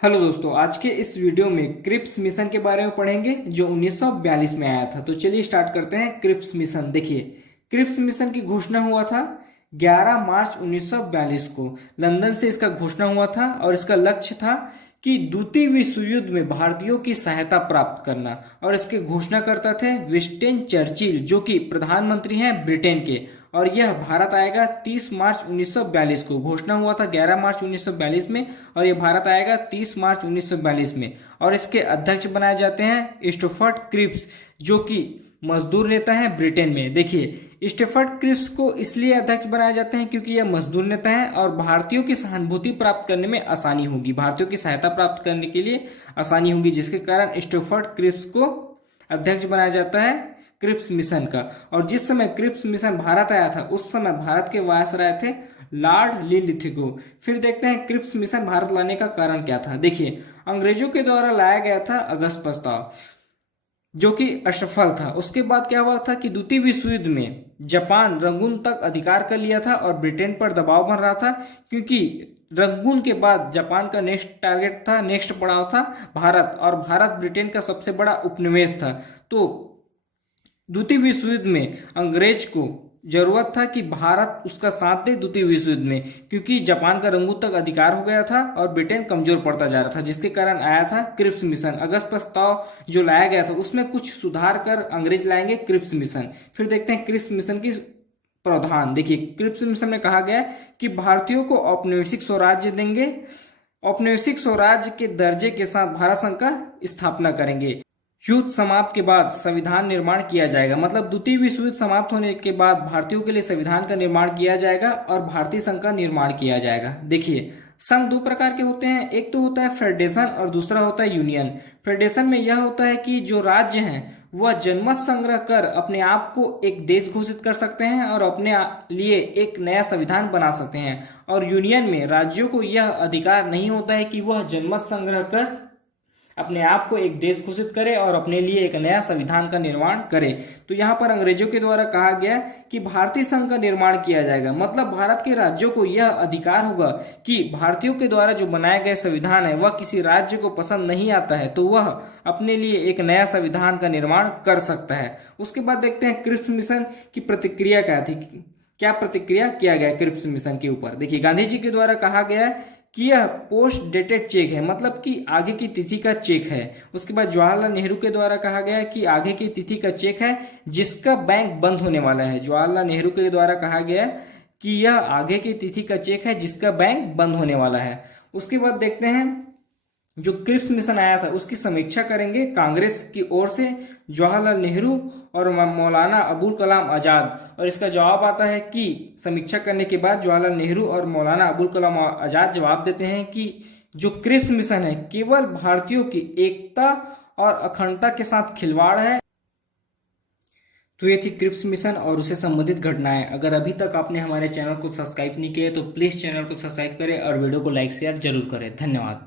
Hello दोस्तों, आज के इस वीडियो में क्रिप्स मिशन के बारे में पढ़ेंगे जो 1942 में आया था। तो चलिए स्टार्ट करते हैं। क्रिप्स मिशन देखिए, क्रिप्स मिशन की घोषणा हुआ था 11 मार्च 1942 को। लंदन से इसका घोषणा हुआ था और इसका लक्ष्य था कि द्वितीय विश्व युद्ध में भारतीयों की सहायता प्राप्त करना। और इसके घोषणाकर्ता थे विंस्टन चर्चिल, जो कि प्रधानमंत्री हैं ब्रिटेन के। और यह भारत आएगा 30 मार्च 1942 को। घोषणा हुआ था 11 मार्च 1942 में और यह भारत आएगा 30 मार्च 1942 में। और इसके अध्यक्ष बनाए जाते हैं स्टैफर्ड क्रिप्स, जो कि मजदूर नेता है ब्रिटेन में। देखिए, स्टैफर्ड क्रिप्स को इसलिए अध्यक्ष बनाए जाते हैं क्योंकि यह मजदूर नेता है और भारतीयों की सहानुभूति प्राप्त करने में आसानी होगी, भारतीयों की सहायता प्राप्त करने के लिए आसानी होगी, जिसके कारण स्टैफर्ड क्रिप्स को अध्यक्ष बनाया जाता है क्रिप्स मिशन का। और जिस समय क्रिप्स मिशन भारत आया था उस समय भारत के वायसराय थे लॉर्ड लिनलिथगो। फिर देखते हैं क्रिप्स मिशन भारत लाने का कारण क्या था। देखिए, अंग्रेजों के द्वारा लाया गया था अगस्त प्रस्ताव, जो कि असफल था। उसके बाद क्या हुआ था कि द्वितीय विश्व युद्ध में जापान रंगून तक अधिकार कर लिया था और ब्रिटेन पर दबाव बन रहा था, क्योंकि रंगून के बाद जापान का नेक्स्ट टारगेट था, नेक्स्ट पड़ाव था भारत, और भारत ब्रिटेन का सबसे बड़ा उपनिवेश था। तो द्वितीय विश्व युद्ध में अंग्रेज को जरूरत था कि भारत उसका साथ दे द्वितीय विश्व युद्ध में, क्योंकि जापान का रंगून तक अधिकार हो गया था और ब्रिटेन कमजोर पड़ता जा रहा था, जिसके कारण आया था क्रिप्स मिशन। अगस्त प्रस्ताव जो लाया गया था उसमें कुछ सुधार कर अंग्रेज लाएंगे क्रिप्स मिशन। फिर देखते हैं क्रिप्स मिशन की प्रावधान। देखिए, क्रिप्स मिशन में कहा गया कि भारतीयों को औपनिवेशिक स्वराज्य देंगे, औपनिवेशिक स्वराज्य के दर्जे के साथ भारत संघ का स्थापना करेंगे। युद्ध समाप्त के बाद संविधान निर्माण किया जाएगा, मतलब द्वितीय विश्व युद्ध समाप्त होने के बाद भारतीयों के लिए संविधान का निर्माण किया जाएगा और भारतीय संघ का निर्माण किया जाएगा। देखिए, संघ दो प्रकार के होते हैं, एक तो होता है फेडरेशन और दूसरा होता है यूनियन। फेडरेशन में यह होता है कि जो राज्य हैं वह जनमत संग्रह कर अपने आप को एक देश घोषित कर सकते हैं और अपने लिए एक नया संविधान बना सकते हैं। और यूनियन में राज्यों को यह अधिकार नहीं होता है कि वह जनमत संग्रह कर अपने आप को एक देश घोषित करे और अपने लिए एक नया संविधान का निर्माण करे। तो यहाँ पर अंग्रेजों के द्वारा कहा गया कि भारतीय संघ का निर्माण किया जाएगा, मतलब भारत के राज्यों को यह अधिकार होगा कि भारतीयों के द्वारा जो बनाया गया संविधान है वह किसी राज्य को पसंद नहीं आता है तो वह अपने लिए एक नया संविधान का निर्माण कर सकता है। उसके बाद देखते हैं क्रिप्स मिशन की प्रतिक्रिया क्या थी, क्या प्रतिक्रिया किया गया क्रिप्स मिशन के ऊपर। देखिए, गांधी जी के द्वारा कहा गया कि यह पोस्ट डेटेड चेक है, मतलब कि आगे की तिथि का चेक है। उसके बाद जवाहरलाल नेहरू के द्वारा कहा गया कि आगे की तिथि का चेक है जिसका बैंक बंद होने वाला है। जवाहरलाल नेहरू के द्वारा कहा गया कि यह आगे की तिथि का चेक है जिसका बैंक बंद होने वाला है। उसके बाद देखते हैं जो क्रिप्स मिशन आया था उसकी समीक्षा करेंगे कांग्रेस की ओर से जवाहरलाल नेहरू और मौलाना अबुल कलाम आजाद। और इसका जवाब आता है कि समीक्षा करने के बाद जवाहरलाल नेहरू और मौलाना अबुल कलाम आजाद जवाब देते हैं कि जो क्रिप्स मिशन है केवल भारतीयों की एकता और अखंडता के साथ खिलवाड़ है। तो ये थी क्रिप्स मिशन और उससे संबंधित घटनाएं। अगर अभी तक आपने हमारे चैनल को सब्सक्राइब नहीं किया तो प्लीज चैनल को सब्सक्राइब करें और वीडियो को लाइक शेयर जरूर करें। धन्यवाद।